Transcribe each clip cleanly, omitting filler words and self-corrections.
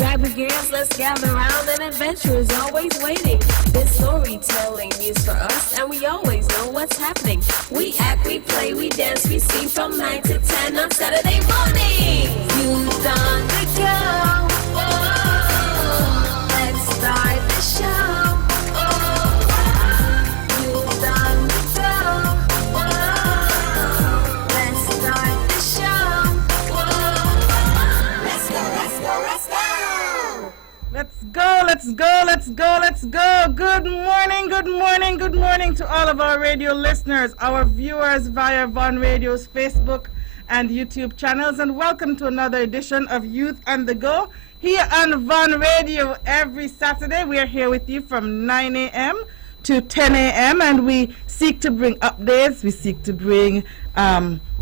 Grab your gears, let's gather round, and adventure is always waiting. This storytelling is for us, and we always know what's happening. We act, we play, we dance, we sing from 9 to 10 on Saturday morning. Youth on the go. Oh, let's start the show. Let's go. Good morning to all of our radio listeners, our viewers via Von Radio's Facebook and YouTube channels, and welcome to another edition of Youth on the Go here on Von Radio. Every Saturday we are here with you from 9 a.m. to 10 a.m. and we seek to bring updates, we seek to bring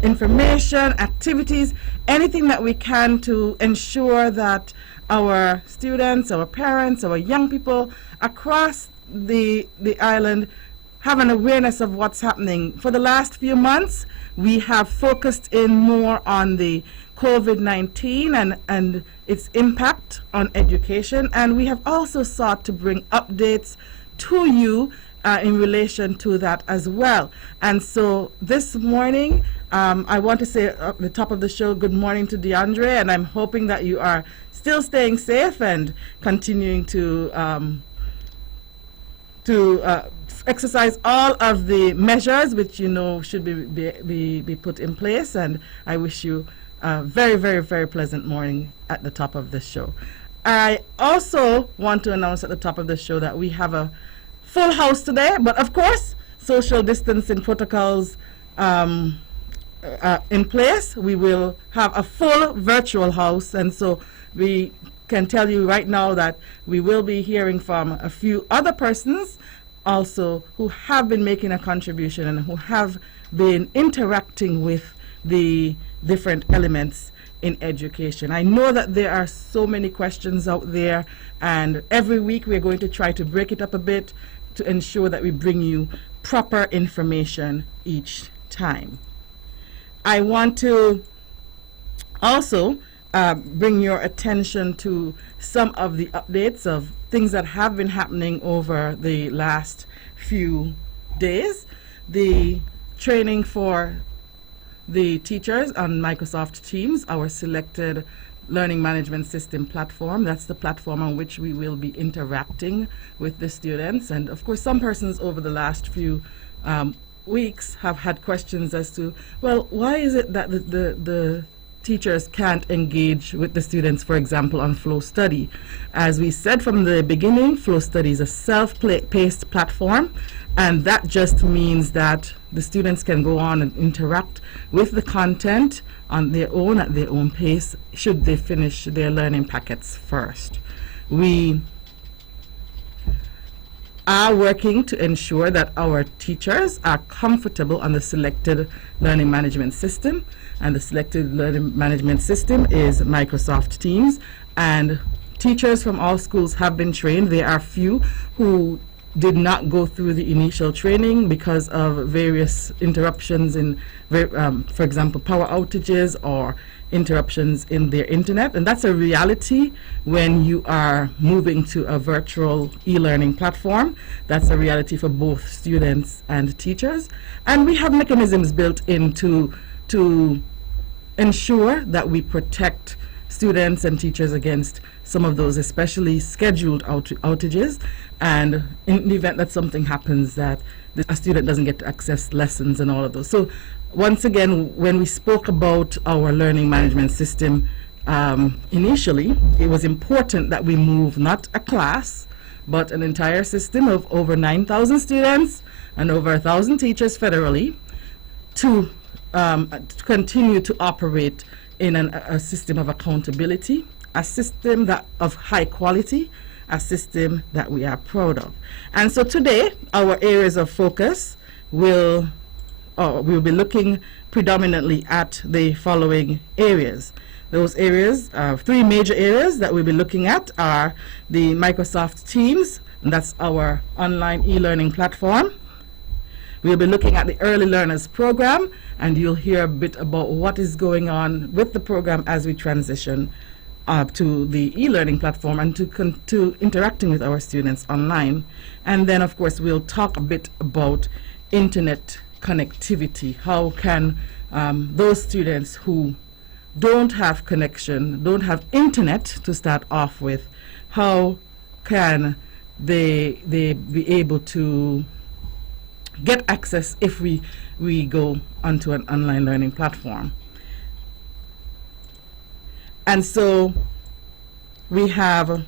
information, activities, anything that we can to ensure that our students, our parents, our young people across the island have an awareness of what's happening. For the last few months, we have focused in more on the COVID-19 and its impact on education, and we have also sought to bring updates to you in relation to that as well. And so this morning, I want to say at the top of the show, good morning to DeAndre, and I'm hoping that you are still staying safe and continuing to exercise all of the measures which you know should be put in place. And I wish you a very, very, very pleasant morning at the top of the show. I also want to announce at the top of the show that we have a full house today, but of course, social distancing protocols in place. We will have a full virtual house, and so we can tell you right now that we will be hearing from a few other persons also who have been making a contribution and who have been interacting with the different elements in education. I know that there are so many questions out there, and every week we're going to try to break it up a bit to ensure that we bring you proper information each time. I want to also bring your attention to some of the updates of things that have been happening over the last few days. The training for the teachers on Microsoft Teams, our selected learning management system platform. That's the platform on which we will be interacting with the students. And of course, some persons over the last few weeks have had questions as to, well, why is it that the teachers can't engage with the students, for example, on Flow Study? As we said from the beginning, Flow Study is a self-paced platform, and that just means that the students can go on and interact with the content on their own, at their own pace, should they finish their learning packets first. We are working to ensure that our teachers are comfortable on the selected learning management system, and the selected learning management system is Microsoft Teams, and teachers from all schools have been trained. There are few who did not go through the initial training because of various interruptions in, for example, power outages or interruptions in their internet. And that's a reality when you are moving to a virtual e-learning platform. That's a reality for both students and teachers. And we have mechanisms built in to ensure that we protect students and teachers against some of those, especially scheduled outages, and in the event that something happens that a student doesn't get to access lessons and all of those. So once again, when we spoke about our learning management system initially, it was important that we move not a class, but an entire system of over 9,000 students and over 1,000 teachers federally to continue to operate in a system of accountability, a system that of high quality, a system that we are proud of. And so today, our areas of focus we'll be looking predominantly at the following areas. Those areas, three major areas that we'll be looking at are the Microsoft Teams, and that's our online e-learning platform. We'll be looking at the Early Learners Program, and you'll hear a bit about what is going on with the program as we transition to the e-learning platform and to interacting with our students online. And then, of course, we'll talk a bit about internet connectivity. How can those students who don't have connection, don't have internet to start off with, how can they be able to get access if we go onto an online learning platform? And so we have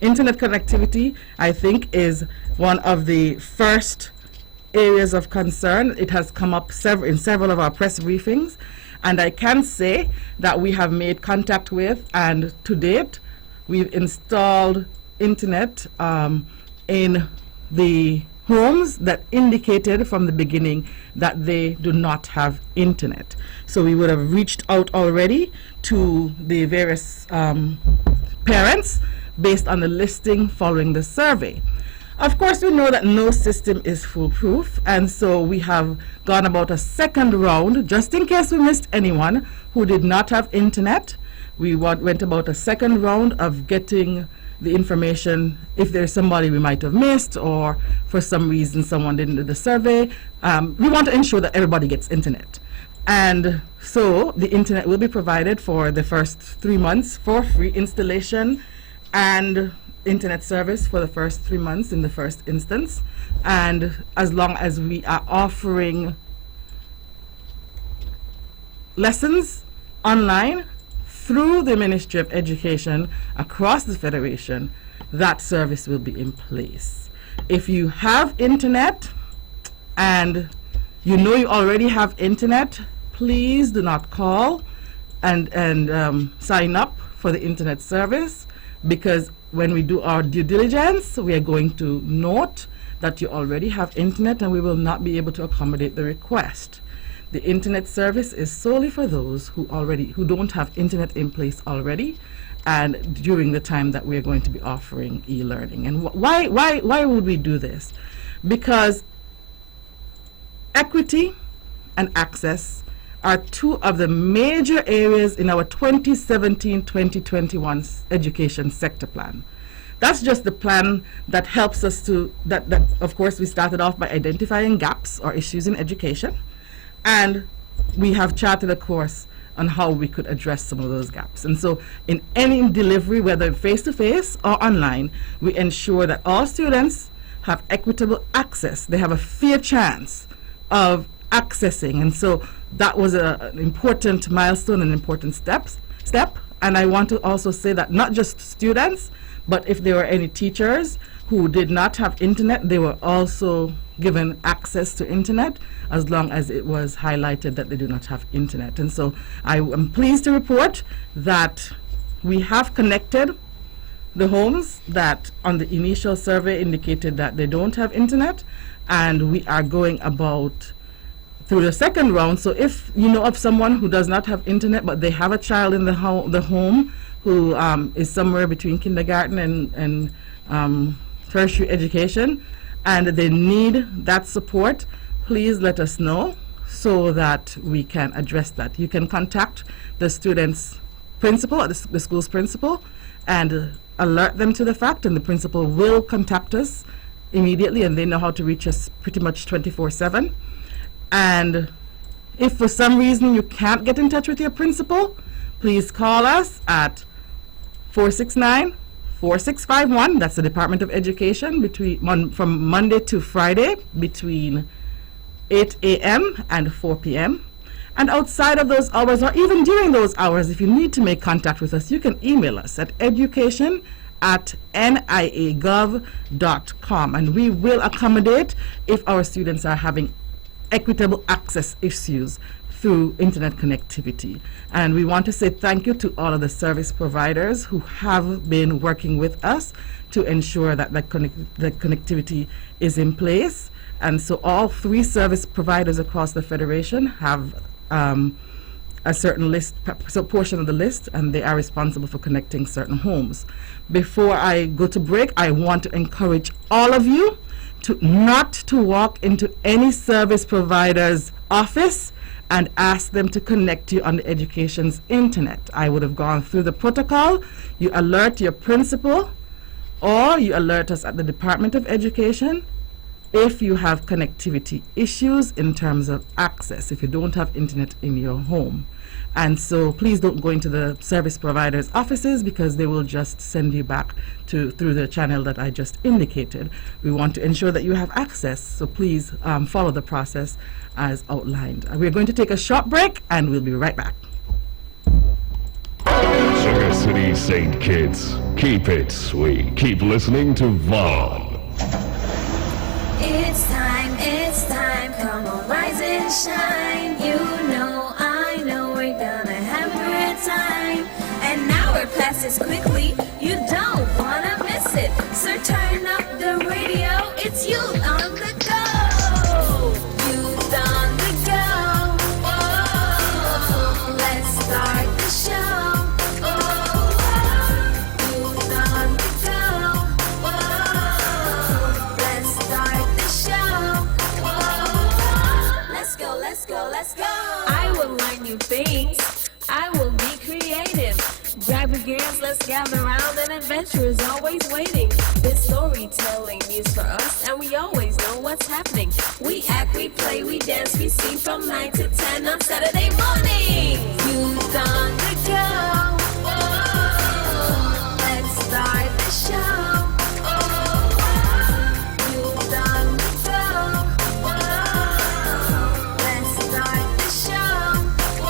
internet connectivity, I think, is one of the first areas of concern. It has come up in several of our press briefings, and I can say that we have made contact with, and to date, we've installed internet in the homes that indicated from the beginning that they do not have internet. So we would have reached out already to the various parents based on the listing following the survey. Of course, we know that no system is foolproof, and so we have gone about a second round, just in case we missed anyone who did not have internet. We went about a second round of getting the information if there's somebody we might have missed, or for some reason someone didn't do the survey. We want to ensure that everybody gets internet. And so the internet will be provided for the first 3 months for free installation and internet service for the first 3 months in the first instance. And as long as we are offering lessons online through the Ministry of Education across the Federation, that service will be in place. If you have internet and you know you already have internet, please do not call and sign up for the internet service, because when we do our due diligence, we are going to note that you already have internet and we will not be able to accommodate the request. The internet service is solely for those who don't have internet in place already, and during the time that we are going to be offering e-learning. And why would we do this? Because equity and access are two of the major areas in our 2017-2021 education sector plan. That's just the plan that helps us to, that of course we started off by identifying gaps or issues in education, and we have charted a course on how we could address some of those gaps. And so in any delivery, whether face-to-face or online, we ensure that all students have equitable access. They have a fair chance of accessing. And so that was an important milestone, an important step. And I want to also say that not just students, but if there were any teachers who did not have internet, they were also given access to internet, as long as it was highlighted that they do not have internet. And so I am pleased to report that we have connected the homes that on the initial survey indicated that they don't have internet, and we are going about through the second round. So if you know of someone who does not have internet, but they have a child in the home who is somewhere between kindergarten and tertiary education, and they need that support, please let us know so that we can address that. You can contact the student's principal, the school's principal, and alert them to the fact, and the principal will contact us immediately, and they know how to reach us pretty much 24/7. And if for some reason you can't get in touch with your principal, please call us at 469-4651. That's the Department of Education, from Monday to Friday between 8 a.m. and 4 p.m. And outside of those hours, or even during those hours, if you need to make contact with us, you can email us at education@niagov.com, and we will accommodate if our students are having equitable access issues through internet connectivity. And we want to say thank you to all of the service providers who have been working with us to ensure that the connectivity is in place. And so all 3 service providers across the Federation have a certain list, so portion of the list, and they are responsible for connecting certain homes. Before I go to break, I want to encourage all of you not to walk into any service provider's office and ask them to connect you on the education's internet. I would have gone through the protocol. You alert your principal, or you alert us at the Department of Education if you have connectivity issues in terms of access, if you don't have internet in your home. And so please don't go into the service providers' offices, because they will just send you back through the channel that I just indicated. We want to ensure that you have access, so please follow the process as outlined. We're going to take a short break, and we'll be right back. Sugar City St. Kitts, keep it sweet. Keep listening to Vaughn. It's time, come on, rise and shine. You know, I know we're gonna have a great time. And now we're past this quickly, you don't wanna miss it. So turn up the radio, it's youth on the go. Youth on the go. Oh, let's start the show. Oh, youth on the go. Oh, let's start the show. Oh, let's go. I will learn new things. I will be creative. Grab your gears, let's gather around. An adventure is always waiting. This storytelling is for us, and we always know what's happening. We act, we play, we dance, we sing from 9 to 10 on Saturday morning. Youth on the go. Oh, let's start the show. Oh, youth on the go. Oh, let's start the show. Oh,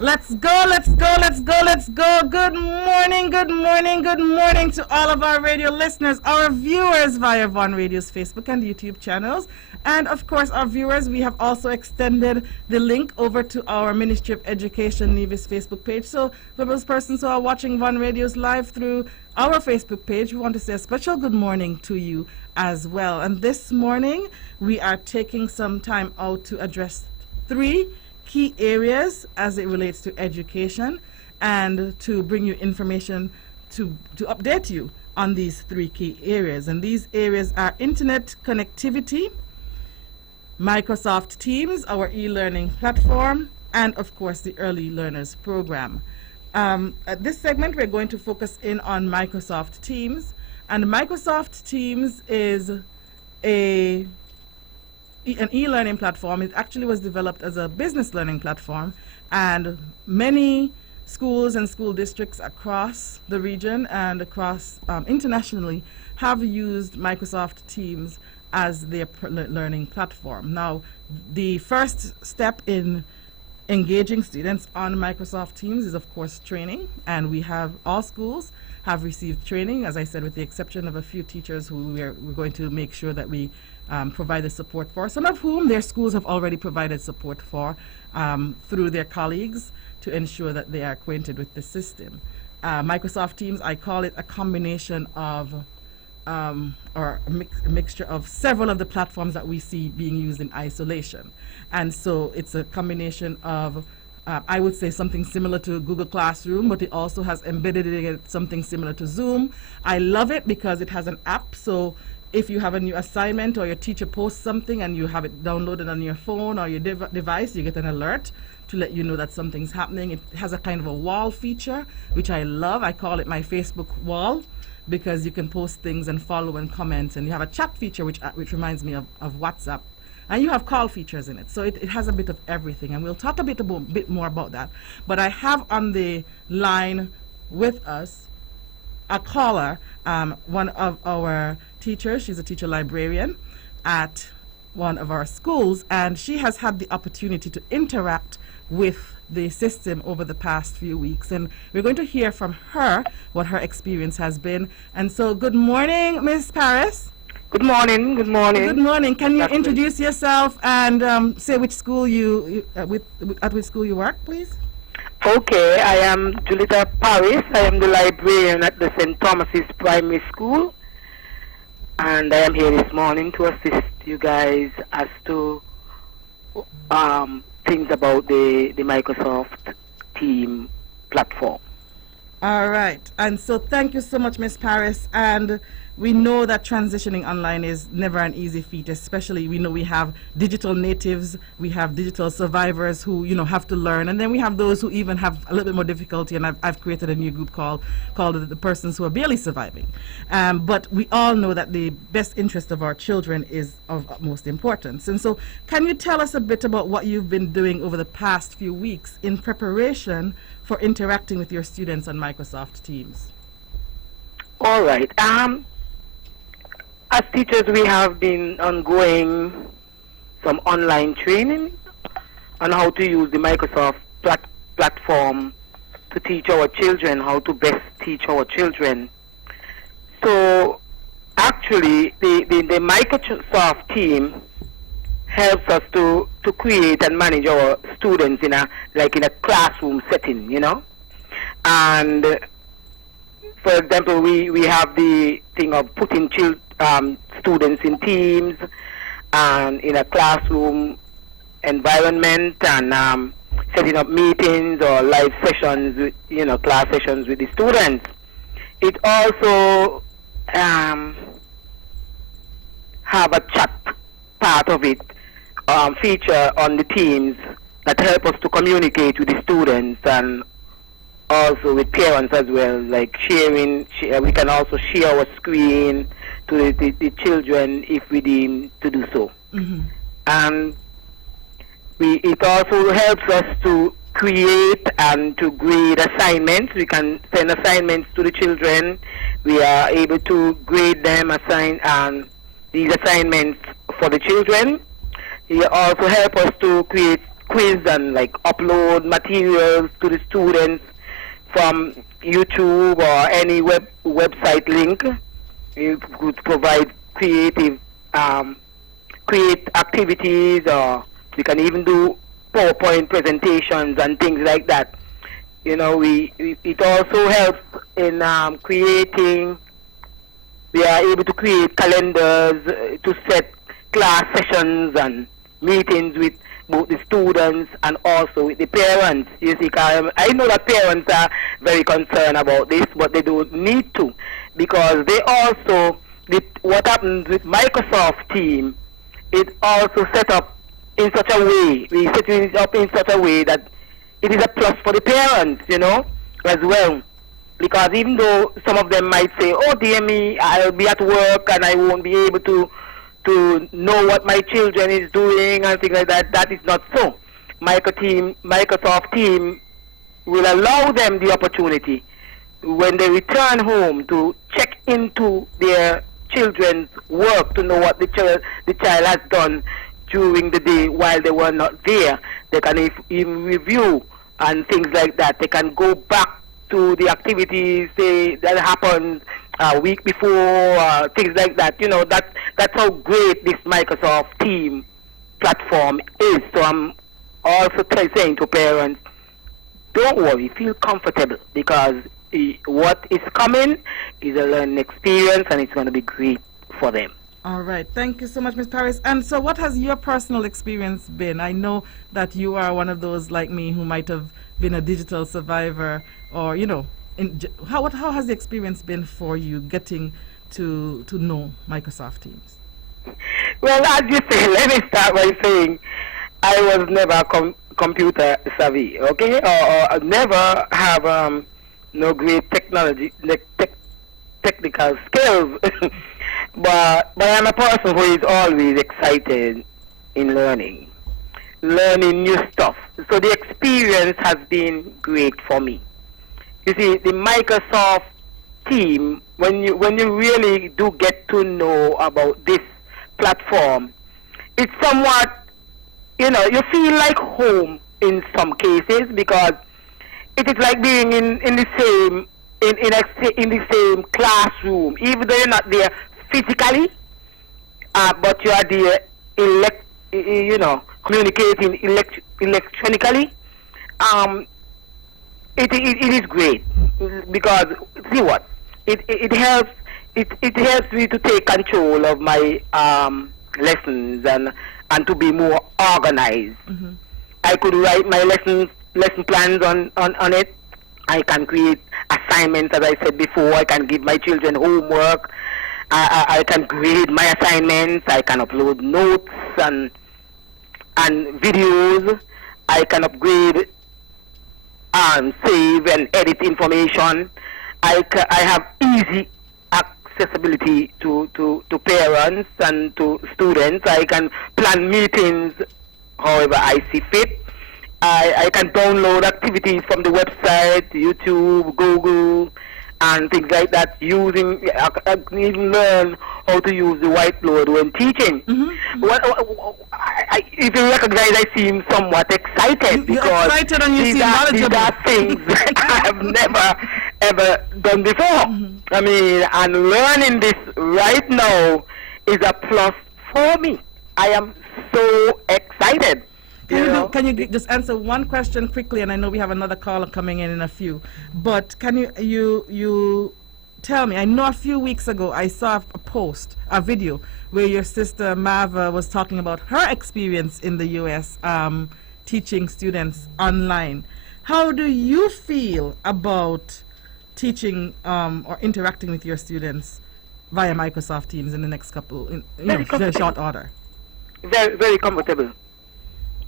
let's go. Let's go. Good morning to all of our radio listeners, our viewers via Vaughn Radio's Facebook and YouTube channels. And of course, our viewers, we have also extended the link over to our Ministry of Education Nevis Facebook page. So for those persons who are watching Vaughn Radio's live through our Facebook page, we want to say a special good morning to you as well. And this morning, we are taking some time out to address 3 key areas as it relates to education, and to bring you information to update you on these 3 key areas. And these areas are internet connectivity, Microsoft Teams, our e-learning platform, and of course the Early Learners Program. At this segment, we're going to focus in on Microsoft Teams. And Microsoft Teams is an e-learning platform. It actually was developed as a business learning platform, and many schools and school districts across the region and across internationally have used Microsoft Teams as their learning platform. Now, the first step in engaging students on Microsoft Teams is, of course, training, and we have all schools have received training, as I said, with the exception of a few teachers who we're going to make sure that we provide the support for, some of whom their schools have already provided support for through their colleagues to ensure that they are acquainted with the system. Microsoft Teams, I call it a combination of, or a mixture of several of the platforms that we see being used in isolation. And so it's a combination of, I would say, something similar to Google Classroom, but it also has embedded in it something similar to Zoom. I love it because it has an app, so if you have a new assignment or your teacher posts something and you have it downloaded on your phone or your device, you get an alert to let you know that something's happening. It has a kind of a wall feature, which I love. I call it my Facebook wall, because you can post things and follow and comment, and you have a chat feature, which reminds me of WhatsApp, and you have call features in it. So it has a bit of everything, and we'll talk a bit more about that. But I have on the line with us a caller, one of our teachers. She's a teacher librarian at one of our schools, and she has had the opportunity to interact with the system over the past few weeks, and we're going to hear from her what her experience has been. And so, good morning, Ms. Paris. Good morning. Good morning. Can you introduce yourself and say which school at which school you work, please? Okay, I am Julita Paris. I am the librarian at the St. Thomas's Primary School, and I am here this morning to assist you guys as to things about the Microsoft Team platform. All right, and so thank you so much, Ms. Paris. And we know that transitioning online is never an easy feat, especially we know we have digital natives, we have digital survivors who, have to learn, and then we have those who even have a little bit more difficulty, and I've created a new group called the persons who are barely surviving. But we all know that the best interest of our children is of utmost importance. And so can you tell us a bit about what you've been doing over the past few weeks in preparation for interacting with your students on Microsoft Teams? All right. As teachers, we have been ongoing some online training on how to use the Microsoft platform to teach our children, how to best teach our children. So actually, the Microsoft team helps us to create and manage our students in a classroom setting, And for example, we have the thing of putting students in teams and in a classroom environment, and setting up meetings or live sessions, with, class sessions with the students. It also have a chat part of it, feature on the teams that help us to communicate with the students and also with parents as well, like we can also share our screen to the children if we deem to do so. Mm-hmm. And it also helps us to create and to grade assignments. We can send assignments to the children. We are able to grade them, assign these assignments for the children. It also helps us to create quiz and upload materials to the students from YouTube or any website link. It could provide create activities, or we can even do PowerPoint presentations and things like that. It also helps in creating. We are able to create calendars to set class sessions and meetings with both the students and also with the parents. You see, I know that parents are very concerned about this, but they don't need to, because they also, what happens with Microsoft Team, it also set up in such a way, we set it up in such a way that it is a plus for the parents, as well. Because even though some of them might say, oh dear me, I'll be at work and I won't be able to know what my children is doing and things like that, that is not so. Microsoft Team will allow them the opportunity when they return home to check into their children's work to know what the child has done during the day while they were not there. They can even review and things like that. They can go back to the activities that happened a week before, things like that. That's how great this Microsoft Team platform is. So I'm also saying to parents, don't worry, feel comfortable, because what is coming is a learning experience and it's going to be great for them. All right. Thank you so much, Ms. Paris. And so what has your personal experience been? I know that you are one of those like me who might have been a digital survivor, or, how has the experience been for you getting to know Microsoft Teams? Well, as you say, let me start by saying I was never computer savvy, okay? Or never have no great technology, technical skills. But I'm a person who is always excited in learning new stuff. So the experience has been great for me. You see, the Microsoft Team, when you really do get to know about this platform, it's somewhat, you feel like home in some cases, because it is like being in the same classroom, even though you're not there physically, but you are there communicating electronically. It is great, because see what it helps. It helps me to take control of my lessons and to be more organized. Mm-hmm. I could write my lesson plans on it. I can create assignments, as I said before. I can give my children homework, I can grade my assignments. I can upload notes and videos. I can upgrade and save and edit information. I have easy accessibility to parents and to students. I can plan meetings however I see fit. I can download activities from the website, YouTube, Google, and things like that. I can even learn how to use the whiteboard when teaching. If you recognize, I seem somewhat excited because excited and you these seem knowledgeable. are things that I have never ever done before. I mean, and learning this right now is a plus for me. I am so excited. Can you just answer one question quickly? And I know we have another caller coming in a few. But can you tell me? I know a few weeks ago I saw a video where your sister Mava was talking about her experience in the U.S. Teaching students online. How do you feel about teaching or interacting with your students via Microsoft Teams in the next very short order? Very, very comfortable.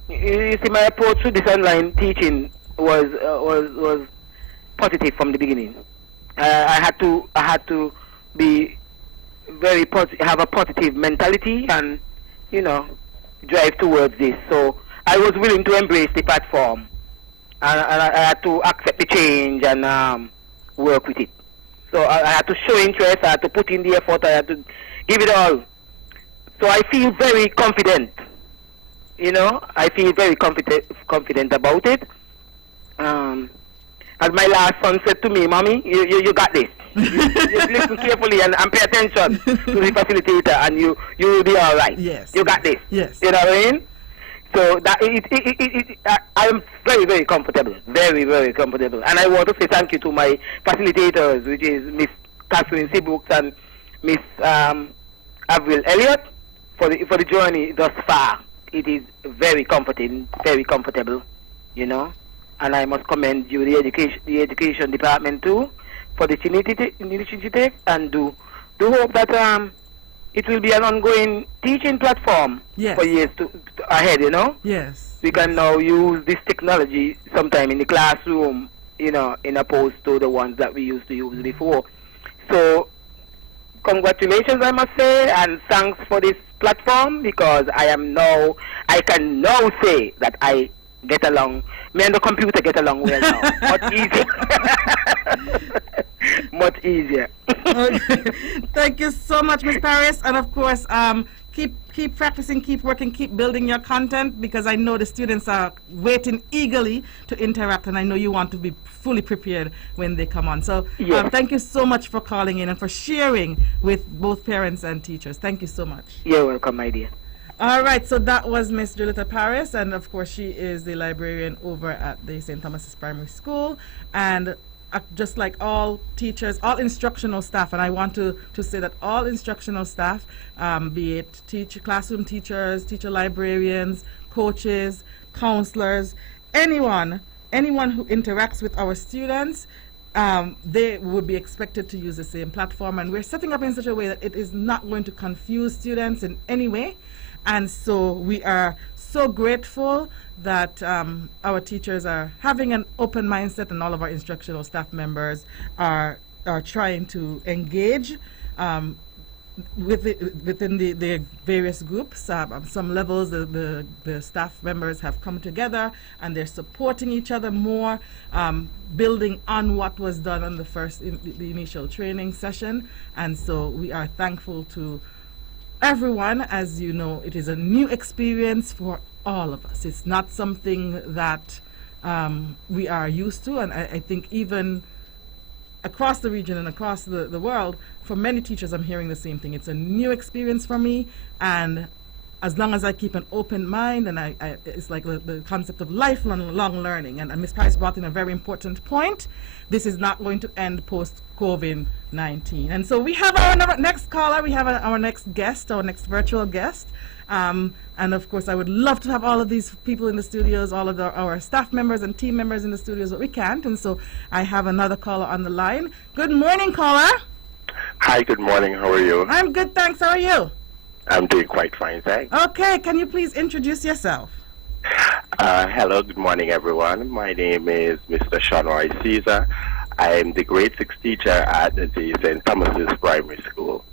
You see, my approach to this online teaching was positive from the beginning. I had to be very have a positive mentality and drive towards this. So I was willing to embrace the platform, and I had to accept the change and work with it. So I had to show interest. I had to put in the effort. I had to give it all. So I feel very confident. I feel very confident about it. As my last son said to me, "Mommy, you got this. You listen carefully and pay attention to the facilitator, and you'll be all right. Yes. You got this. Yes. You know what I mean? So that I am very, very comfortable. Very, very comfortable. And I want to say thank you to my facilitators, which is Miss Catherine Seabrooks and Miss Avril Elliott, for the journey thus far. It is very comforting, very comfortable, And I must commend you, the education department too, for the initiative, and do hope that it will be an ongoing teaching platform for years ahead. Yes. We can now use this technology sometime in the classroom, in opposed to the ones that we used to use before. So, congratulations, I must say, and thanks for this platform, because I can now say that I get along. Me and the computer get along well now. Much easier. Much easier. Okay. Thank you so much, Ms. Paris, and of course, keep practicing, keep working, keep building your content, because I know the students are waiting eagerly to interact, and I know you want to be fully prepared when they come on. So thank you so much for calling in and for sharing with both parents and teachers. Thank you so much. You're welcome, my dear. All right, so that was Miss Julita Paris, and of course she is the librarian over at the St. Thomas's Primary School, and just like all teachers, all instructional staff, and I want to say that all instructional staff, be it classroom teachers, teacher librarians, coaches, counselors, anyone who interacts with our students, they would be expected to use the same platform, and we're setting up in such a way that it is not going to confuse students in any way. And so we are so grateful that our teachers are having an open mindset, and all of our instructional staff members are trying to engage within the various groups. Some levels, the staff members have come together and they're supporting each other more, building on what was done on the initial training session. And so we are thankful to everyone. As you know, it is a new experience for all of us. It's not something that we are used to, and I think even across the region and across the world, for many teachers, I'm hearing the same thing. It's a new experience for me, and as long as I keep an open mind, and it's like the concept of lifelong learning, and Ms. Price brought in a very important point. This is not going to end post-COVID-19. And so we have our next caller, we have our next guest, our next virtual guest. And of course, I would love to have all of these people in the studios, all of our staff members and team members in the studios, but we can't. And so I have another caller on the line. Good morning, caller. Hi, good morning. How are you? I'm good, thanks. How are you? I'm doing quite fine, thanks. Okay, can you please introduce yourself? Hello, good morning, everyone. My name is Mr. Sean Roy Caesar. I am the grade 6 teacher at the St. Thomas's Primary School.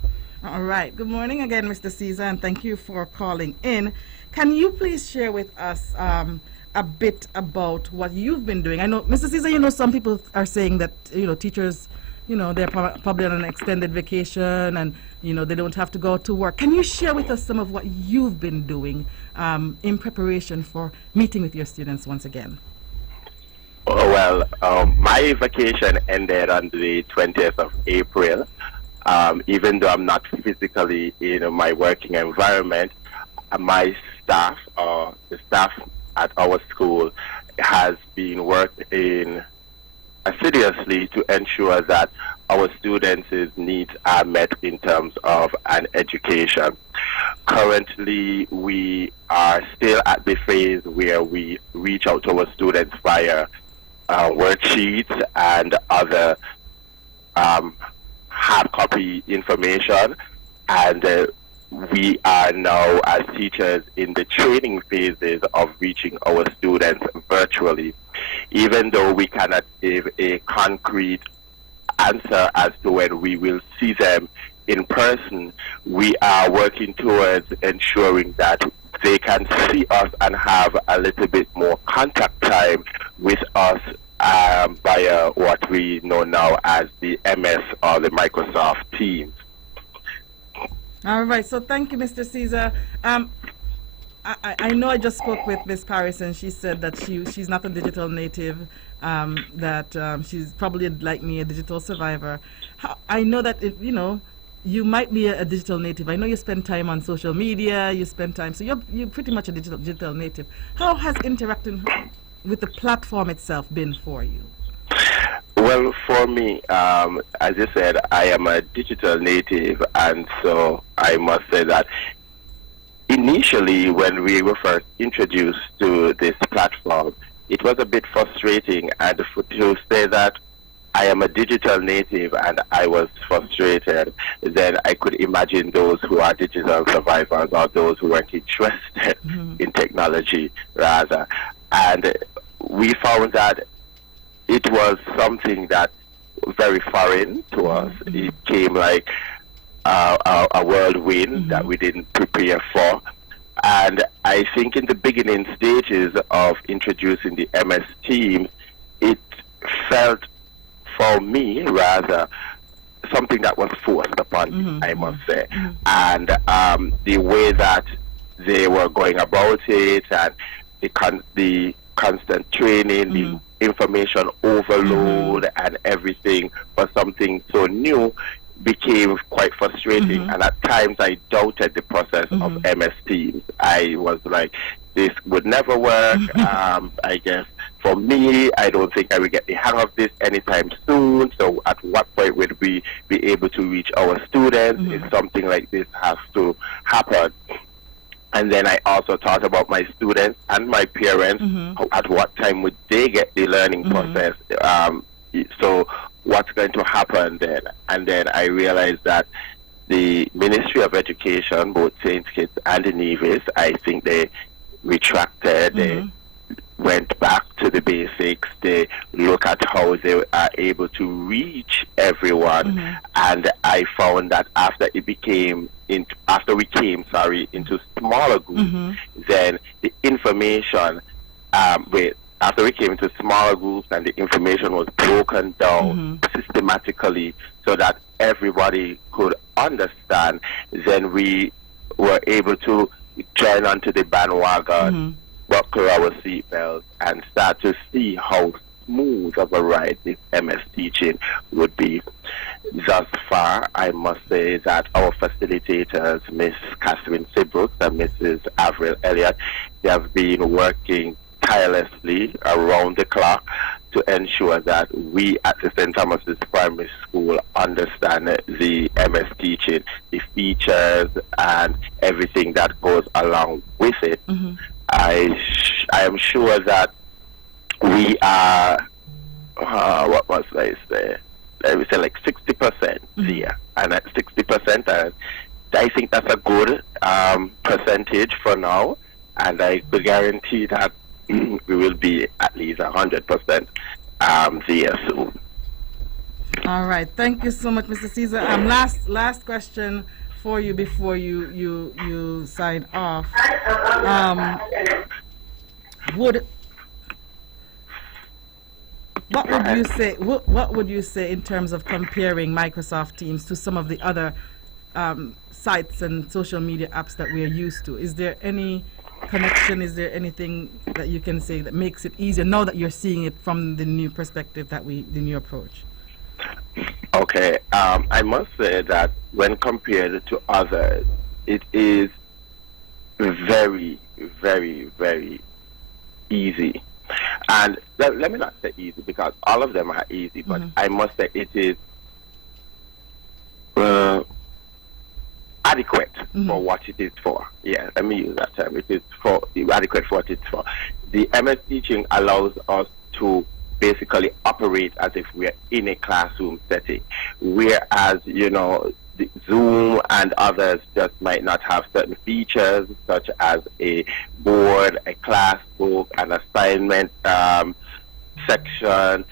All right. Good morning again, Mr. Caesar, and thank you for calling in. Can you please share with us a bit about what you've been doing? I know, Mr. Caesar, you know, some people are saying that, you know, teachers, you know, they're probably on an extended vacation and, you know, they don't have to go to work. Can you share with us some of what you've been doing in preparation for meeting with your students once again? Oh, well, my vacation ended on the 20th of April. Even though I'm not physically in my working environment, my staff, the staff at our school, has been working assiduously to ensure that our students' needs are met in terms of an education. Currently, we are still at the phase where we reach out to our students via worksheets and other hard copy information, and we are now as teachers in the training phases of reaching our students virtually. Even though we cannot give a concrete answer as to when we will see them in person, we are working towards ensuring that they can see us and have a little bit more contact time with us via what we know now as the MS or the Microsoft Teams. All right, so thank you, Mr. Caesar. I know I just spoke with Ms. Paris, and she said that she's not a digital native, that she's probably, like me, a digital survivor. I know that, you know, you might be a digital native. I know you spend time on social media, you spend time, so you're pretty much a digital native. How has interacting with the platform itself been for you? Well, for me, as you said, I am a digital native, and so I must say that initially when we were first introduced to this platform, it was a bit frustrating, and to say that I am a digital native and I was frustrated, then I could imagine those who are digital survivors or those who weren't interested in technology, rather. And we found that it was something that very foreign to us. It came like a whirlwind that we didn't prepare for. And I think in the beginning stages of introducing the MS Teams, it felt, for me, rather, something that was forced upon me, I must say. And the way that they were going about it, and the constant training, the information overload and everything for something so new became quite frustrating. And at times I doubted the process of MS Teams. I was like, this would never work. I guess for me, I don't think I will get the hang of this anytime soon. So at what point would we be able to reach our students if something like this has to happen? And then I also thought about my students and my parents. At what time would they get the learning process? So what's going to happen then? And then I realized that the Ministry of Education, both St. Kitts and the Nevis, I think they retracted, they went back to the basics, they look at how they are able to reach everyone. And I found that after we came into smaller groups, then the information after we came into smaller groups and the information was broken down systematically so that everybody could understand, then we were able to join onto the bandwagon, buckle our seatbelts, and start to see how smooth of a ride this MS teaching would be. Thus far, I must say that our facilitators, Miss Catherine Sibrooks and Mrs. Avril Elliott, they have been working tirelessly around the clock to ensure that we at the St. Thomas's Primary School understand the MS teaching, the features and everything that goes along with it. I am sure that we are, what must I say? I would say like 60% there. And at 60%, I think that's a good percentage for now. And I could guarantee that we will be at least 100% there soon. All right. Thank you so much, Mr. Caesar. Last question for you before you sign off. What would you say? What would you say in terms of comparing Microsoft Teams to some of the other sites and social media apps that we are used to? Is there any connection? Is there anything that you can say that makes it easier now that you're seeing it from the new perspective the new approach? Okay, I must say that when compared to others, it is very, very, very easy. And let me not say easy because all of them are easy, but I must say it is adequate for what it is for. Yeah, let me use that term. It is adequate for what it's for. The MS Teaching allows us to basically operate as if we're in a classroom setting, whereas, the Zoom and others just might not have certain features such as a board, a class book, an assignment section,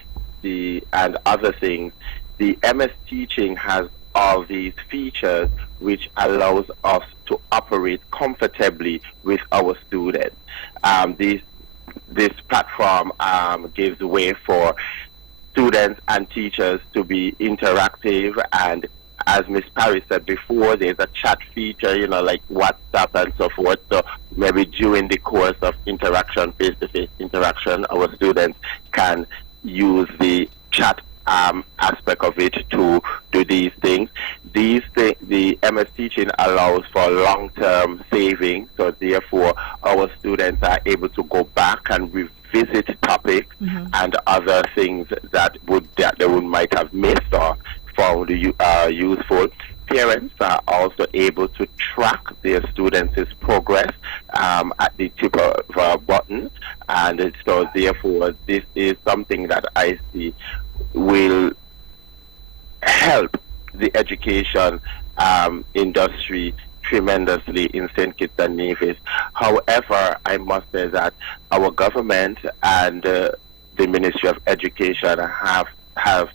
and other things. The MS Teaching has all these features which allows us to operate comfortably with our students. This platform gives way for students and teachers to be interactive, and as Ms. Parry said before, there's a chat feature, like WhatsApp and so forth. So maybe during the course of interaction, face-to-face interaction, our students can use the chat aspect of it to do these things. The MS Teaching allows for long-term saving, so therefore our students are able to go back and revisit topics and other things that they might have missed or found useful. Parents are also able to track their students' progress at the tip of a button, and so therefore this is something that I see will help the education industry tremendously in St. Kitts and Nevis. However, I must say that our government and the Ministry of Education have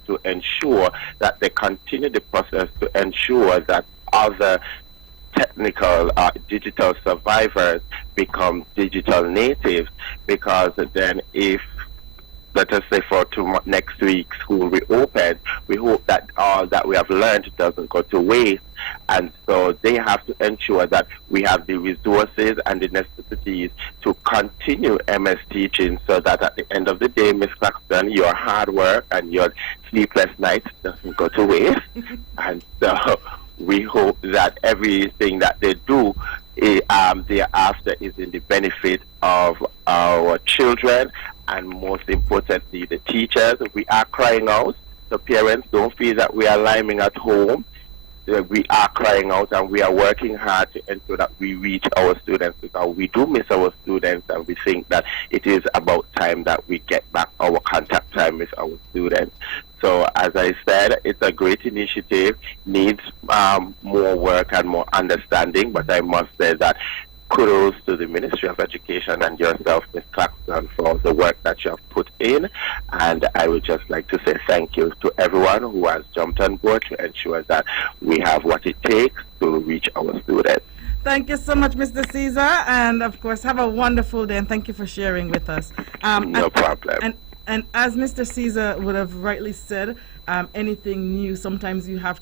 to ensure that they continue the process to ensure that other technical digital survivors become digital natives, because then if, let us say, for next week school reopens, we hope that all that we have learned doesn't go to waste. And so they have to ensure that we have the resources and the necessities to continue MS Teaching, so that at the end of the day, Ms. Claxton, your hard work and your sleepless nights doesn't go to waste. And so we hope that everything that they do thereafter is in the benefit of our children, and most importantly, the teachers. We are crying out, so parents, don't feel that we are liming at home. We are crying out, and we are working hard to ensure that we reach our students, because we do miss our students, and we think that it is about time that we get back our contact time with our students. So as I said, it's a great initiative, needs more work and more understanding, but I must say that kudos to the Ministry of Education and yourself, Ms. Claxton, for the work that you have put in. And I would just like to say thank you to everyone who has jumped on board to ensure that we have what it takes to reach our students. Thank you so much, Mr. Caesar. And of course, have a wonderful day, and thank you for sharing with us. No problem. And as Mr. Caesar would have rightly said, anything new, sometimes you have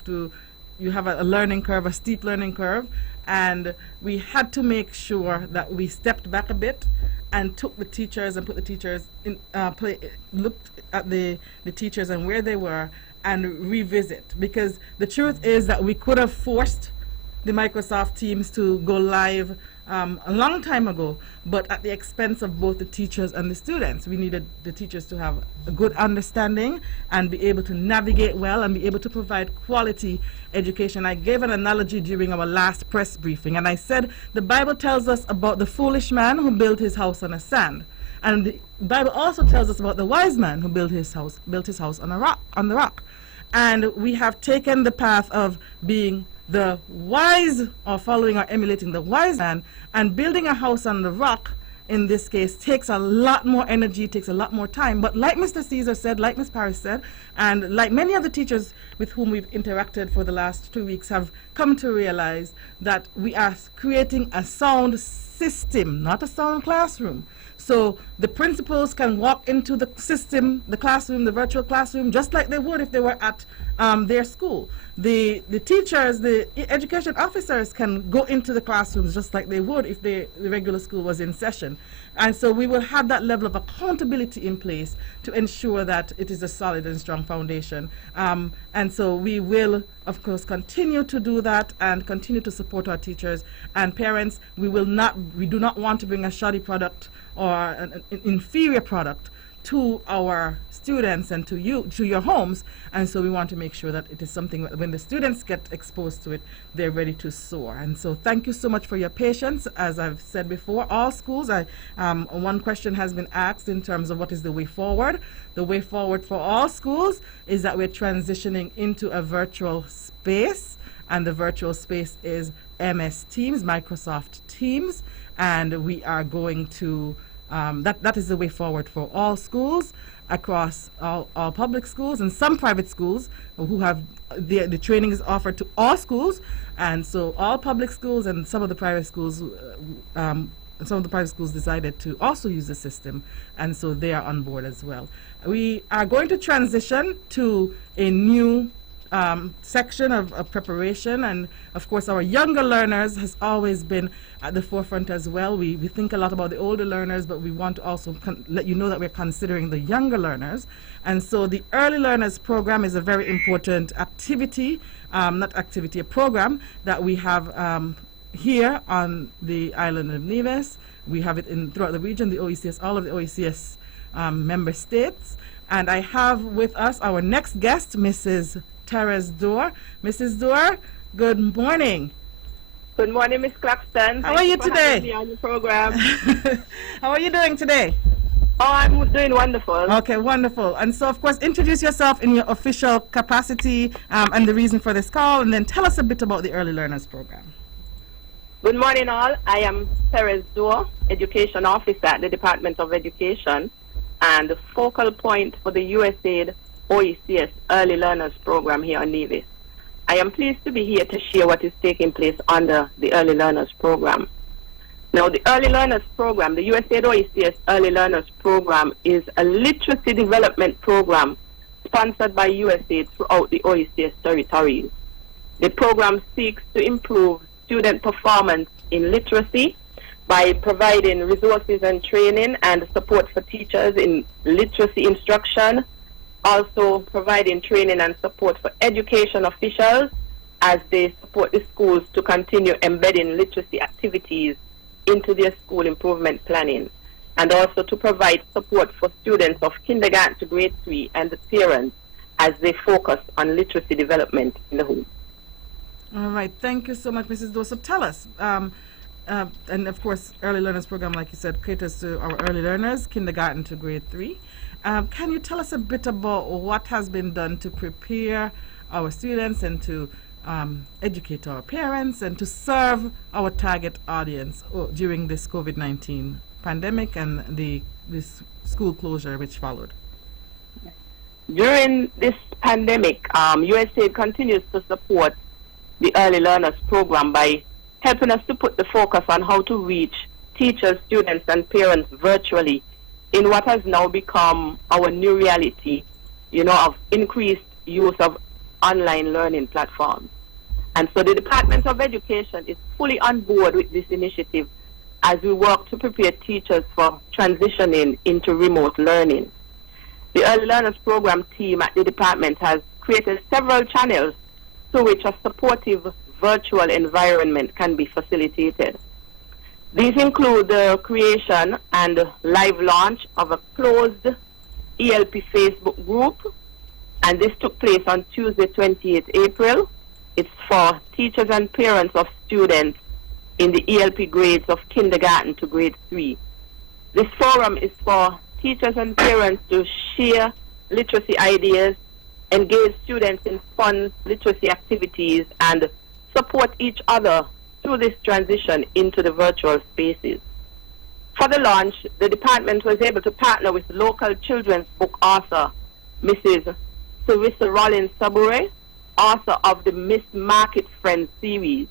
a learning curve, a steep learning curve. And we had to make sure that we stepped back a bit and took the teachers and put the teachers in looked at the teachers and where they were and revisit, because the truth is that we could have forced the Microsoft Teams to go live a long time ago, but at the expense of both the teachers and the students. We needed the teachers to have a good understanding and be able to navigate well and be able to provide quality education. I gave an analogy during our last press briefing, and I said the Bible tells us about the foolish man who built his house on a sand, and the Bible also tells us about the wise man who built his house on the rock. and we have taken the path of being the wise, or following or emulating the wise man, and building a house on the rock in this case takes a lot more energy, takes a lot more time. But like Mr. Caesar said, like Ms. Paris said, and like many of the teachers with whom we've interacted for the last 2 weeks have come to realize that we are creating a sound system, not a sound classroom. So the principals can walk into the system, the classroom, the virtual classroom, just like they would if they were at their school. The teachers, the education officers can go into the classrooms just like they would if the regular school was in session. And so we will have that level of accountability in place to ensure that it is a solid and strong foundation. And so we will, of course, continue to do that and continue to support our teachers and parents. We do not want to bring a shoddy product or an inferior product to our students and to your homes, and so we want to make sure that it is something that when the students get exposed to it, they're ready to soar. And so thank you so much for your patience. As I've said before, all schools, one question has been asked in terms of what is the way forward. The way forward for all schools is that we're transitioning into a virtual space, and the virtual space is MS Teams, Microsoft Teams, and we are going to that is the way forward for all schools across all public schools and some private schools who have the training is offered to all schools, and so all public schools and some of the private schools decided to also use the system, and so they are on board as well. We are going to transition to a new section of preparation, and of course our younger learners has always been at the forefront as well. We think a lot about the older learners, but we want to also let you know that we're considering the younger learners. And so the Early Learners Program is a very important activity, a program that we have here on the island of Nevis. We have it throughout the region, the OECS, all of the OECS member states. And I have with us our next guest, Mrs. Therese Dorr. Mrs. Dorr, good morning. Good morning, Ms. Claxton. How are you today? Having me on the program. How are you doing today? Oh, I'm doing wonderful. Okay, wonderful. And so, of course, introduce yourself in your official capacity and the reason for this call, and then tell us a bit about the Early Learners Program. Good morning, all. I am Therese Dorr, Education Officer at the Department of Education, and the focal point for the USAID OECS Early Learners Program here on Nevis. I am pleased to be here to share what is taking place under the Early Learners Program. Now, the Early Learners Program, the USAID OECS Early Learners Program, is a literacy development program sponsored by USAID throughout the OECS territories. The program seeks to improve student performance in literacy by providing resources and training and support for teachers in literacy instruction, also providing training and support for education officials as they support the schools to continue embedding literacy activities into their school improvement planning, and also to provide support for students of kindergarten to grade 3 and the parents as they focus on literacy development in the home. All right, thank you so much, Mrs. Dorr. So tell us, and of course, Early Learners Program, like you said, caters to our early learners, kindergarten to grade 3. Can you tell us a bit about what has been done to prepare our students and to educate our parents and to serve our target audience during this COVID-19 pandemic and this school closure which followed? During this pandemic, USAID continues to support the Early Learners Program by helping us to put the focus on how to reach teachers, students, and parents virtually in what has now become our new reality, of increased use of online learning platforms. And so the Department of Education is fully on board with this initiative as we work to prepare teachers for transitioning into remote learning. The Early Learners Program team at the department has created several channels through which a supportive virtual environment can be facilitated. These include the creation and live launch of a closed ELP Facebook group, and this took place on Tuesday, 28 April. It's for teachers and parents of students in the ELP grades of kindergarten to grade 3. This forum is for teachers and parents to share literacy ideas, engage students in fun literacy activities, and support each other through this transition into the virtual spaces. For the launch, the department was able to partner with local children's book author, Mrs. Sarissa Rollins Sabure, author of the Miss Market Friends series.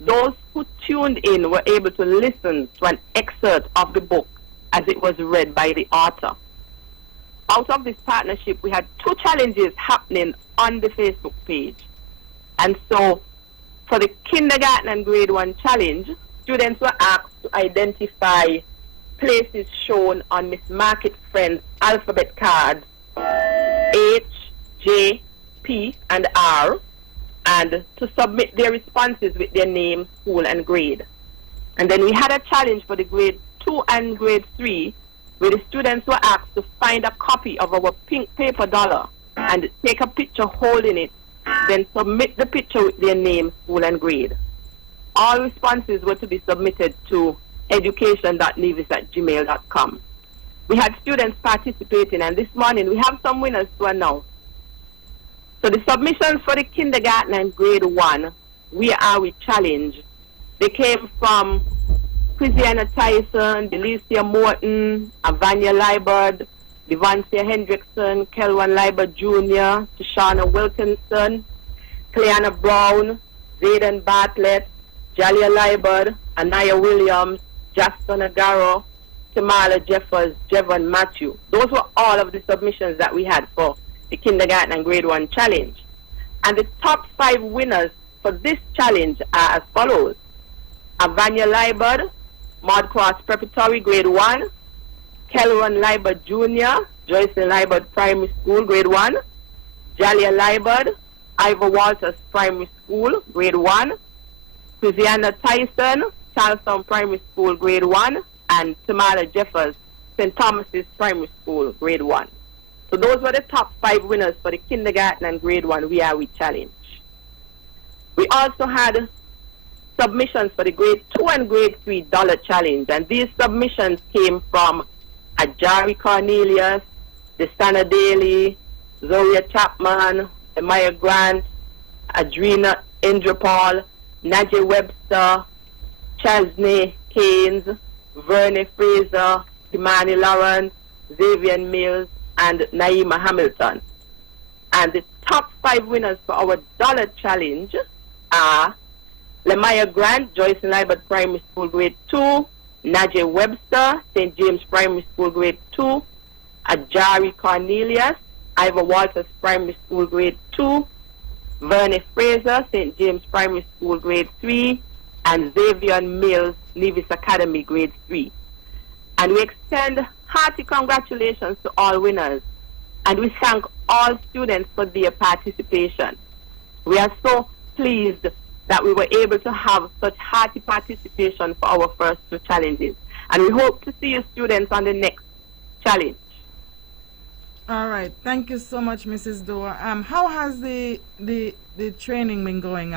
Those who tuned in were able to listen to an excerpt of the book as it was read by the author. Out of this partnership, we had 2 challenges happening on the Facebook page. And so, for the kindergarten and grade 1 challenge, students were asked to identify places shown on Miss Market Friends alphabet cards H, J, P, and R, and to submit their responses with their name, school, and grade. And then we had a challenge for the grade 2 and grade 3, where the students were asked to find a copy of our pink paper dollar and take a picture holding it, then submit the picture with their name, school, and grade. All responses were to be submitted to education.nevis@gmail.com. We had students participating, and this morning we have some winners to announce. So the submissions for the kindergarten and grade 1, Where Are We Challenge, they came from Christiana Tyson, Delicia Morton, Avanya Liebert, Devancia Hendrickson, Kelwan Liebert Jr., Tishana Wilkinson, Cleanna Brown, Zayden Bartlett, Jalia Liebert, Anaya Williams, Justin Agaro, Tamala Jeffers, Jevon Matthew. Those were all of the submissions that we had for the kindergarten and grade 1 challenge. And the top 5 winners for this challenge are as follows: Avanya Liebert, Maud Cross Preparatory, grade 1; Kelwan Liebert Jr., Joycelyn Liebert Primary School, grade 1; Jalia Liebert, Ivor Walters Primary School, grade 1; Susanna Tyson, Charlestown Primary School, grade 1; and Tamala Jeffers, St. Thomas's Primary School, grade 1. So those were the top 5 winners for the kindergarten and grade 1 We Are We Challenge. We also had submissions for the grade 2 and grade 3 dollar challenge, and these submissions came from Ajari Cornelius, Desana Daly, Zoria Chapman, Amaya Grant, Adrina Indrapal, Najee Webster, Chesney Keynes, Verne Fraser, Imani Lawrence, Xavier Mills, and Naima Hamilton. And the top 5 winners for our dollar challenge are Lemaya Grant, Joyce Liebert Primary School, grade 2; Najee Webster, St. James Primary School, grade 2; Ajari Cornelius, Ivor Walters Primary School, grade 2; Verne Fraser, St. James Primary School, grade 3; and Xavier Mills, Nevis Academy, grade 3. And we extend hearty congratulations to all winners, and we thank all students for their participation. We are so pleased that we were able to have such hearty participation for our first 2 challenges. And we hope to see you students on the next challenge. All right. Thank you so much, Mrs. Doe. How has the training been going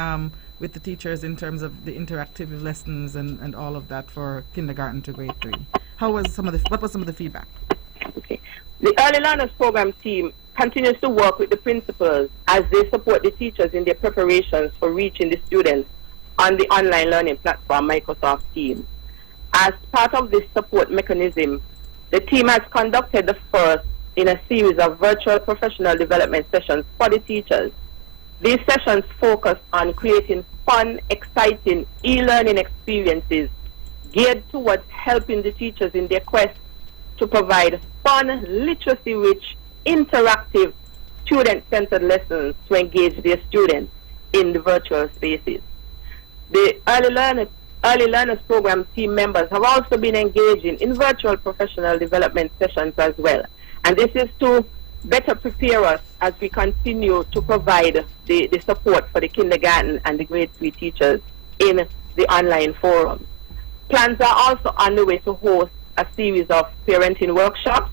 with the teachers in terms of the interactive lessons and all of that for kindergarten to grade 3? What was some of the feedback? Okay. The Early Learners Program team continues to work with the principals as they support the teachers in their preparations for reaching the students on the online learning platform Microsoft Teams. As part of this support mechanism, the team has conducted the first in a series of virtual professional development sessions for the teachers. These sessions focus on creating fun, exciting e-learning experiences geared towards helping the teachers in their quest to provide fun, literacy-rich, interactive, student-centered lessons to engage their students in the virtual spaces. The Early Learners Program team members have also been engaging in virtual professional development sessions as well. And this is to better prepare us as we continue to provide the support for the kindergarten and the grade 3 teachers in the online forums. Plans are also on the way to host a series of parenting workshops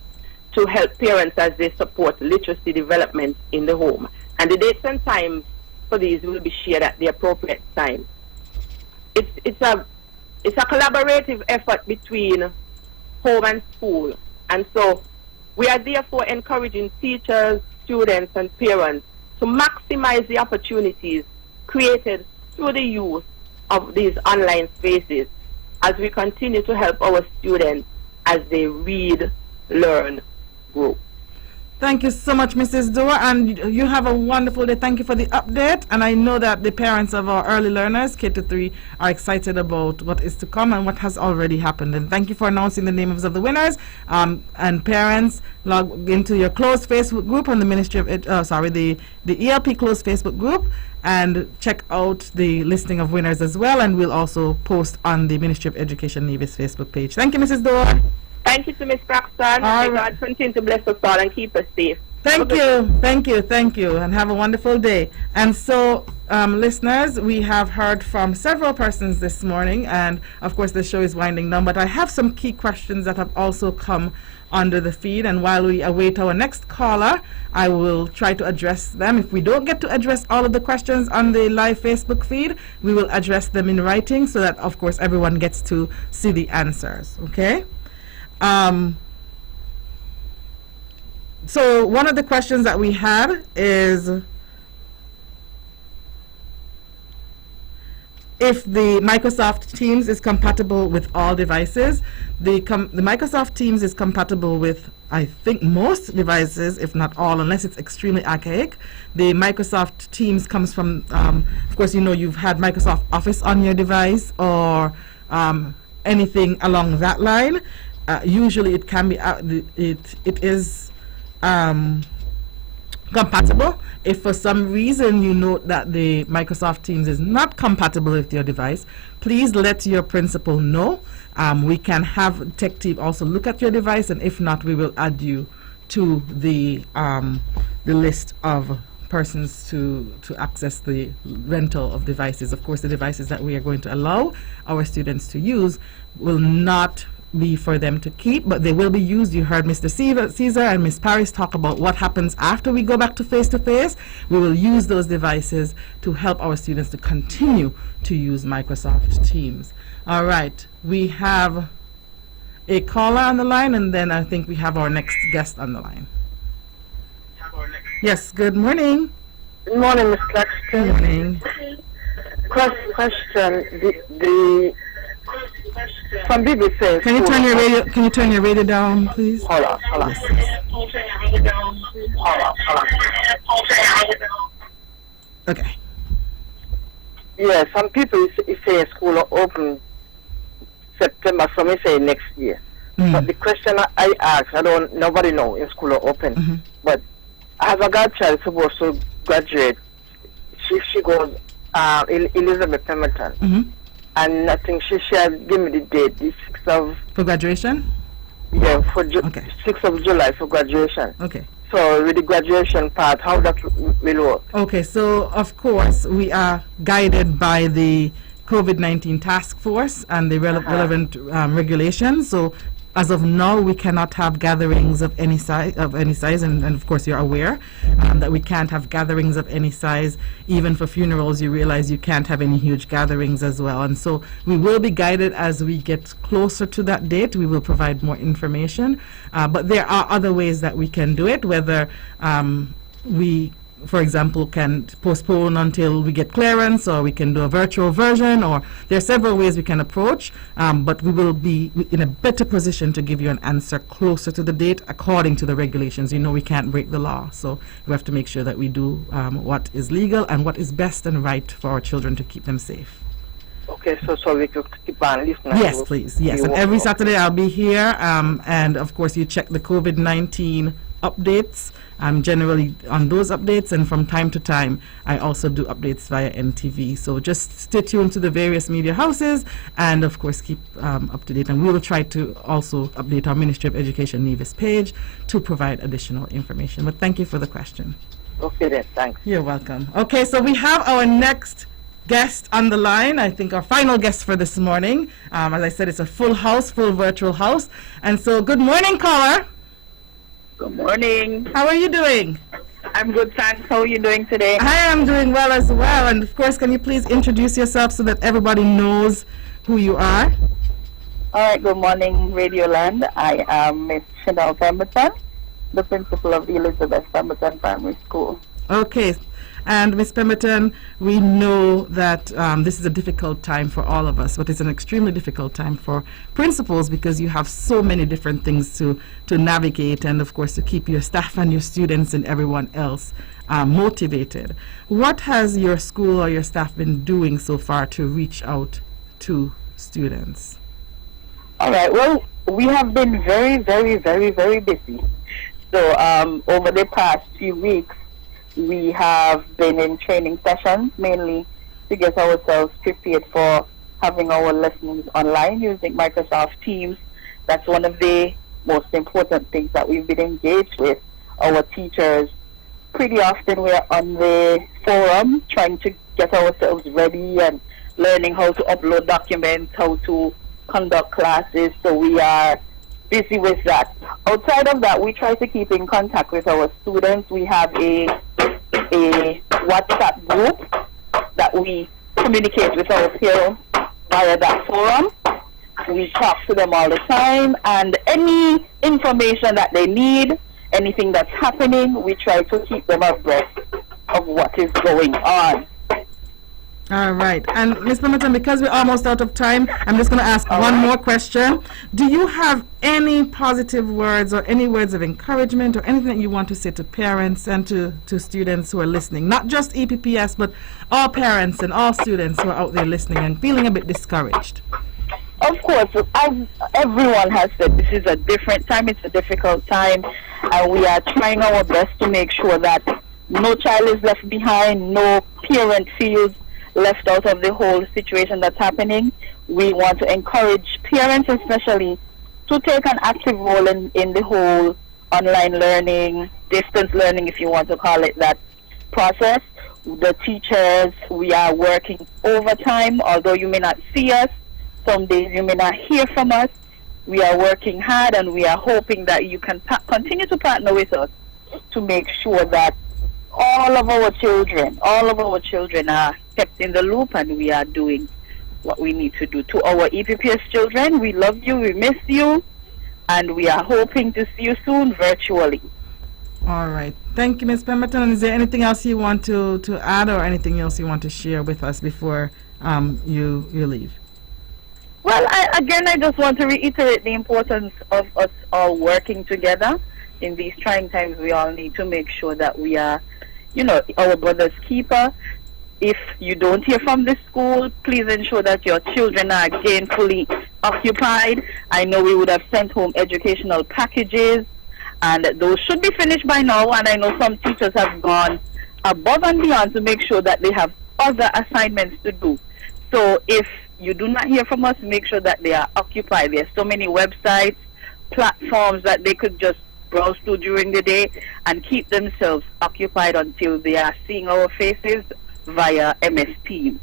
to help parents as they support literacy development in the home. And the dates and times for these will be shared at the appropriate time. It's a collaborative effort between home and school. And so we are therefore encouraging teachers, students and parents to maximize the opportunities created through the use of these online spaces as we continue to help our students as they read, learn, grow. Thank you so much, Mrs. Dua, and you have a wonderful day. Thank you for the update, and I know that the parents of our early learners, K-3, are excited about what is to come and what has already happened. And thank you for announcing the names of the winners. And parents, log into your closed Facebook group on the Ministry of the ELP closed Facebook group, and check out the listing of winners as well. And we'll also post on the Ministry of Education Nevis Facebook page. Thank you, Mrs. Dua. Thank you to Ms. Braxton. May God continue to bless us all and keep us safe. Thank you, and have a wonderful day. And so, listeners, we have heard from several persons this morning, and of course the show is winding down, but I have some key questions that have also come under the feed, and while we await our next caller, I will try to address them. If we don't get to address all of the questions on the live Facebook feed, we will address them in writing so that, of course, everyone gets to see the answers, okay? So one of the questions that we had is if the Microsoft Teams is compatible with all devices. The Microsoft Teams is compatible with, I think, most devices, if not all, unless it's extremely archaic. The Microsoft Teams comes from, of course, you know, you've had Microsoft Office on your device or anything along that line. Usually it can be, it is compatible. If for some reason you note that the Microsoft Teams is not compatible with your device, please let your principal know. We can have tech team also look at your device, and if not, we will add you to the list of persons to access the rental of devices. Of course, the devices that we are going to allow our students to use will not be for them to keep, but they will be used. You heard Mr. Caesar and Ms. Paris talk about what happens after we go back to face-to-face. We will use those devices to help our students to continue to use Microsoft Teams. All right, we have a caller on the line, and then I think we have our next guest on the line. Yes, good morning. Good morning, Ms. Claxton. Good morning. Question, some people say... Can you turn your radio down, please? Hold on. Okay. Yeah, some people say school are open September, some say next year. But the question I ask, nobody know if school are open. But I have a godchild supposed to graduate. She goes Elizabeth Pemberton. And I think she should give me the date, the 6th of... For graduation? Yeah, for 6th of July for graduation. Okay. So with the graduation part, how that will work? Okay, so of course we are guided by the COVID-19 task force and the relevant regulations. So as of now, we cannot have gatherings of any size, and of course you're aware that we can't have gatherings of any size. Even for funerals, you realize you can't have any huge gatherings as well. And so we will be guided as we get closer to that date. We will provide more information. But there are other ways that we can do it, whether we, for example, can postpone until we get clearance, or we can do a virtual version, or there are several ways we can approach, but we will be in a better position to give you an answer closer to the date according to the regulations. You know, we can't break the law, so we have to make sure that we do what is legal and what is best and right for our children to keep them safe. Okay, so we could keep on listening. Yes, please. Yes, and every Saturday I'll be here, and of course you check the COVID-19 updates. I'm generally on those updates, and from time to time I also do updates via NTV. So just stay tuned to the various media houses, and of course keep up to date. And we will try to also update our Ministry of Education Nevis page to provide additional information. But thank you for the question. Okay then, thanks. You're welcome. Okay, so we have our next guest on the line. I think our final guest for this morning. As I said, it's a full house, full virtual house. And so good morning, caller. Good morning. How are you doing? I'm good, thanks. How are you doing today? I am doing well as well. And of course, can you please introduce yourself so that everybody knows who you are? All right, good morning, Radio Land. I am Miss Chanel Pemberton, the principal of the Elizabeth Pemberton Primary School. Okay. And Ms. Pemberton, we know that this is a difficult time for all of us, but it's an extremely difficult time for principals because you have so many different things to navigate and, of course, to keep your staff and your students and everyone else motivated. What has your school or your staff been doing so far to reach out to students? All right. Well, we have been very, very, very, very busy. So over the past few weeks, we have been in training sessions, mainly to get ourselves prepared for having our lessons online using Microsoft Teams. That's one of the most important things that we've been engaged with. Our teachers, pretty often we're on the forum trying to get ourselves ready and learning how to upload documents, how to conduct classes, so we are busy with that. Outside of that, we try to keep in contact with our students. We have a WhatsApp group that we communicate with our parents via that forum. We talk to them all the time, and any information that they need, anything that's happening, we try to keep them abreast of what is going on. All right. And Ms. Pemberton, because we're almost out of time, I'm just going to ask one more question. Do you have any positive words or any words of encouragement or anything that you want to say to parents and to students who are listening? Not just EPPS, but all parents and all students who are out there listening and feeling a bit discouraged. Of course, as everyone has said, this is a different time, it's a difficult time, and we are trying our best to make sure that no child is left behind, no parent feels left out of the whole situation that's happening. We want to encourage parents especially to take an active role in the whole online learning, distance learning, if you want to call it that, process. The teachers, we are working overtime, although you may not see us. Some days you may not hear from us. We are working hard, and we are hoping that you can continue to partner with us to make sure that all of our children are kept in the loop, and we are doing what we need to do. To our EPPS children, we love you, we miss you, and we are hoping to see you soon virtually. All right. Thank you, Ms. Pemberton. Is there anything else you want to add or anything else you want to share with us before you leave? Well, I just want to reiterate the importance of us all working together. In these trying times, we all need to make sure that we are, our brother's keeper. If you don't hear from the school, please ensure that your children are gainfully occupied. I know we would have sent home educational packages, and those should be finished by now, and I know some teachers have gone above and beyond to make sure that they have other assignments to do. So if you do not hear from us, make sure that they are occupied. There are so many websites, platforms that they could just browse through during the day and keep themselves occupied until they are seeing our faces via MS Teams.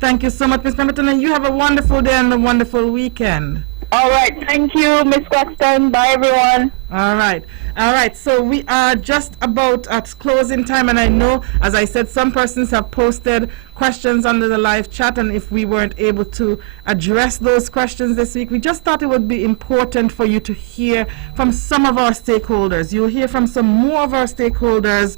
Thank you so much, Ms. Pemberton, and you have a wonderful day and a wonderful weekend. All right. Thank you, Ms. Claxton. Bye, everyone. All right. So we are just about at closing time, and I know, as I said, some persons have posted questions under the live chat, and if we weren't able to address those questions this week, we just thought it would be important for you to hear from some of our stakeholders. You'll hear from some more of our stakeholders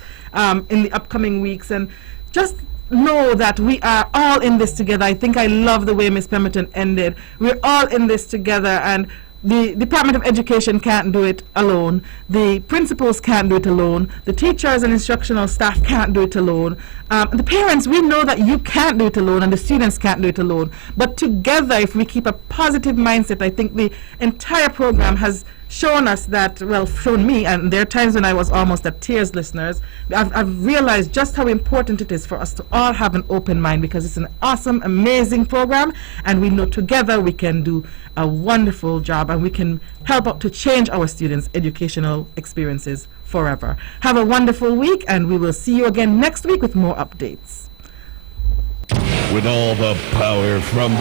in the upcoming weeks, and just know that we are all in this together. I think I love the way Ms. Pemberton ended. We're all in this together, and the Department of Education can't do it alone. The principals can't do it alone. The teachers and instructional staff can't do it alone. The parents, we know that you can't do it alone, and the students can't do it alone. But together, if we keep a positive mindset, I think the entire program has shown us that, well, shown me, and there are times when I was almost at tears, listeners. I've realized just how important it is for us to all have an open mind, because it's an awesome, amazing program, and we know together we can do a wonderful job, and we can help out to change our students' educational experiences forever. Have a wonderful week, and we will see you again next week with more updates. With all the power from the